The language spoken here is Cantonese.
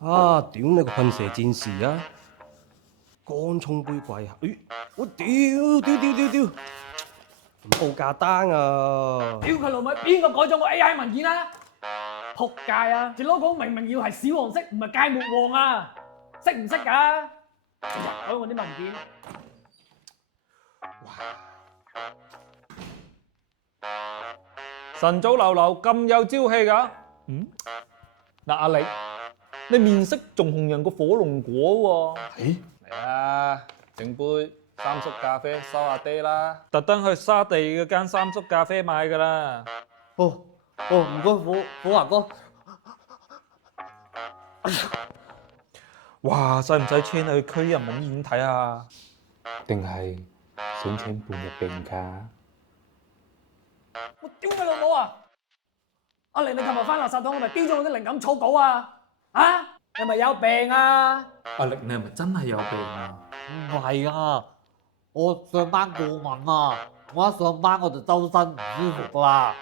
啊！屌你個噴射戰士啊！乾葱杯貴啊！我屌！唔報價單啊！屌佢老味，邊個改咗我 AI 文件啊？仆街啊！隻 logo 明明要係小黃色，唔係芥末黃啊！識唔識㗎？改我啲文件。晨早流流咁有朝氣㗎？嗱阿力，你面色仲紅人個火龍果喎。嚟啊，整杯三叔咖啡收下爹啦。特登去沙地嗰間三叔咖啡買㗎啦。唔該，火華哥。哇，使唔使 train 去區人民醫院睇下？定係想請半日病假？我屌你老母啊！阿玲，你琴日翻垃圾桶係咪標咗我啲靈感草稿啊？啊？你係咪有病啊？阿力，你係咪真係有病啊？唔係啊，我上班過敏啊，我一上班我就周身唔舒服啦。